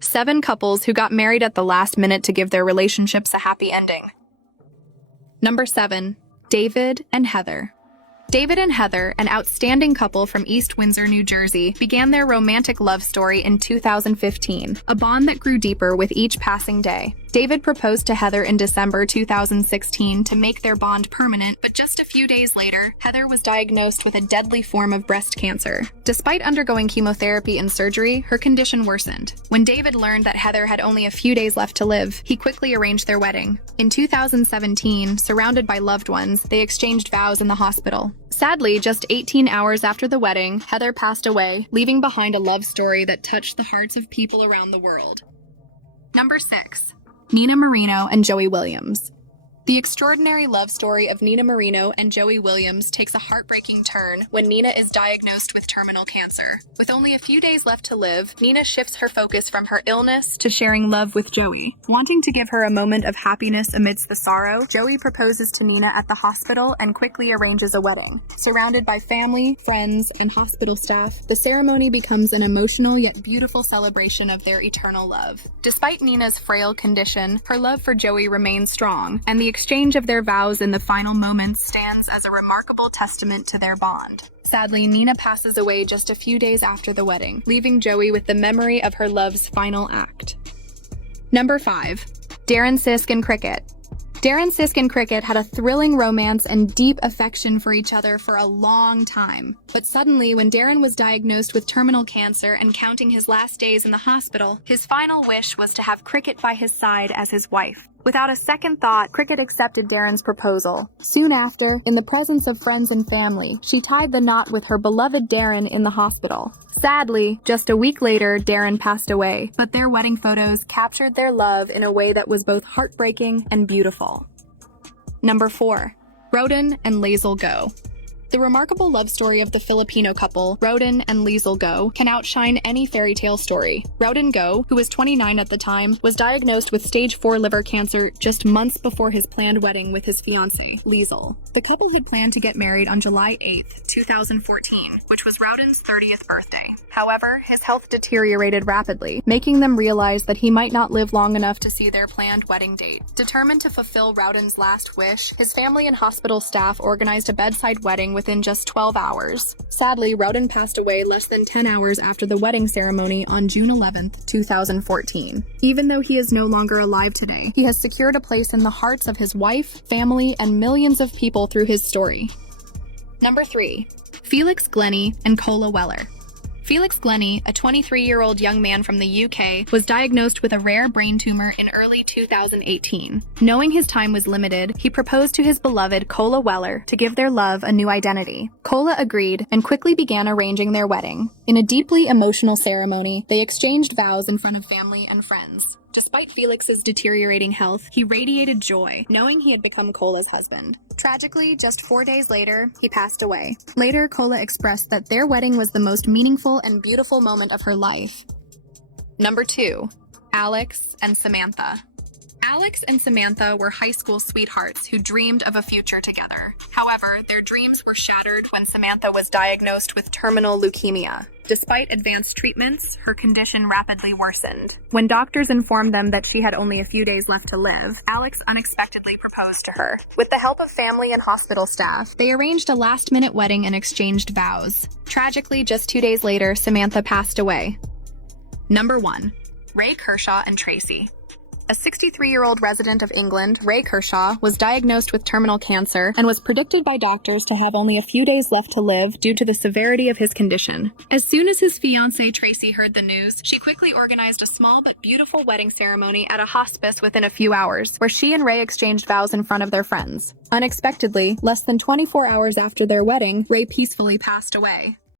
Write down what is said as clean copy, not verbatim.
7 couples who got married at the last minute to give their relationships a happy ending. Number 7. David and Heather. David and Heather, an outstanding couple from East Windsor, New Jersey, began their romantic love story in 2015, a bond that grew deeper with each passing day. David proposed to Heather in December 2016 to make their bond permanent, but just a few days later, Heather was diagnosed with a deadly form of breast cancer. Despite undergoing chemotherapy and surgery, her condition worsened. When David learned that Heather had only a few days left to live, he quickly arranged their wedding. In 2017, surrounded by loved ones, they exchanged vows in the hospital. Sadly, just 18 hours after the wedding, Heather passed away, leaving behind a love story that touched the hearts of people around the world. Number 6. Nina Marino and Joey Williams. The extraordinary love story of Nina Marino and Joey Williams takes a heartbreaking turn when Nina is diagnosed with terminal cancer. With only a few days left to live, Nina shifts her focus from her illness to sharing love with Joey. Wanting to give her a moment of happiness amidst the sorrow, Joey proposes to Nina at the hospital and quickly arranges a wedding. Surrounded by family, friends, and hospital staff, the ceremony becomes an emotional yet beautiful celebration of their eternal love. Despite Nina's frail condition, her love for Joey remains strong, and the exchange of their vows in the final moments stands as a remarkable testament to their bond. Sadly, Nina passes away just a few days after the wedding, leaving Joey with the memory of her love's final act. Number 5. Darren Sisk and Cricket. Darren Sisk and Cricket had a thrilling romance and deep affection for each other for a long time. But suddenly, when Darren was diagnosed with terminal cancer and counting his last days in the hospital, his final wish was to have Cricket by his side as his wife. Without a second thought, Cricket accepted Darren's proposal. Soon after, in the presence of friends and family, she tied the knot with her beloved Darren in the hospital. Sadly, just a week later, Darren passed away, but their wedding photos captured their love in a way that was both heartbreaking and beautiful. Number 4. Roden and Liesl Go. The remarkable love story of the Filipino couple, Roden and Liesl Go, can outshine any fairy tale story. Roden Go, who was 29 at the time, was diagnosed with stage 4 liver cancer just months before his planned wedding with his fiancée, Liesl. The couple had planned to get married on July 8, 2014, which was Roden's 30th birthday. However, his health deteriorated rapidly, making them realize that he might not live long enough to see their planned wedding date. Determined to fulfill Roden's last wish, his family and hospital staff organized a bedside wedding within just 12 hours. Sadly, Roden passed away less than 10 hours after the wedding ceremony on June 11, 2014. Even though he is no longer alive today, he has secured a place in the hearts of his wife, family, and millions of people through his story. Number 3. Felix Glennie and Cola Weller. Felix Glennie, a 23-year-old young man from the UK, was diagnosed with a rare brain tumor in early 2018. Knowing his time was limited, he proposed to his beloved Cola Weller to give their love a new identity. Cola agreed and quickly began arranging their wedding. In a deeply emotional ceremony, they exchanged vows in front of family and friends. Despite Felix's deteriorating health, he radiated joy, knowing he had become Cola's husband. Tragically, just 4 days later, he passed away. Later, Cola expressed that their wedding was the most meaningful and beautiful moment of her life. Number 2. Alex and Samantha. Alex and Samantha were high school sweethearts who dreamed of a future together. However, their dreams were shattered when Samantha was diagnosed with terminal leukemia. Despite advanced treatments, her condition rapidly worsened. When doctors informed them that she had only a few days left to live, Alex unexpectedly proposed to her. With the help of family and hospital staff, they arranged a last-minute wedding and exchanged vows. Tragically, just 2 days later, Samantha passed away. Number 1. Ray Kershaw and Tracy. A 63-year-old resident of England, Ray Kershaw, was diagnosed with terminal cancer and was predicted by doctors to have only a few days left to live due to the severity of his condition. As soon as his fiancée Tracy heard the news, she quickly organized a small but beautiful wedding ceremony at a hospice within a few hours, where she and Ray exchanged vows in front of their friends. Unexpectedly, less than 24 hours after their wedding, Ray peacefully passed away.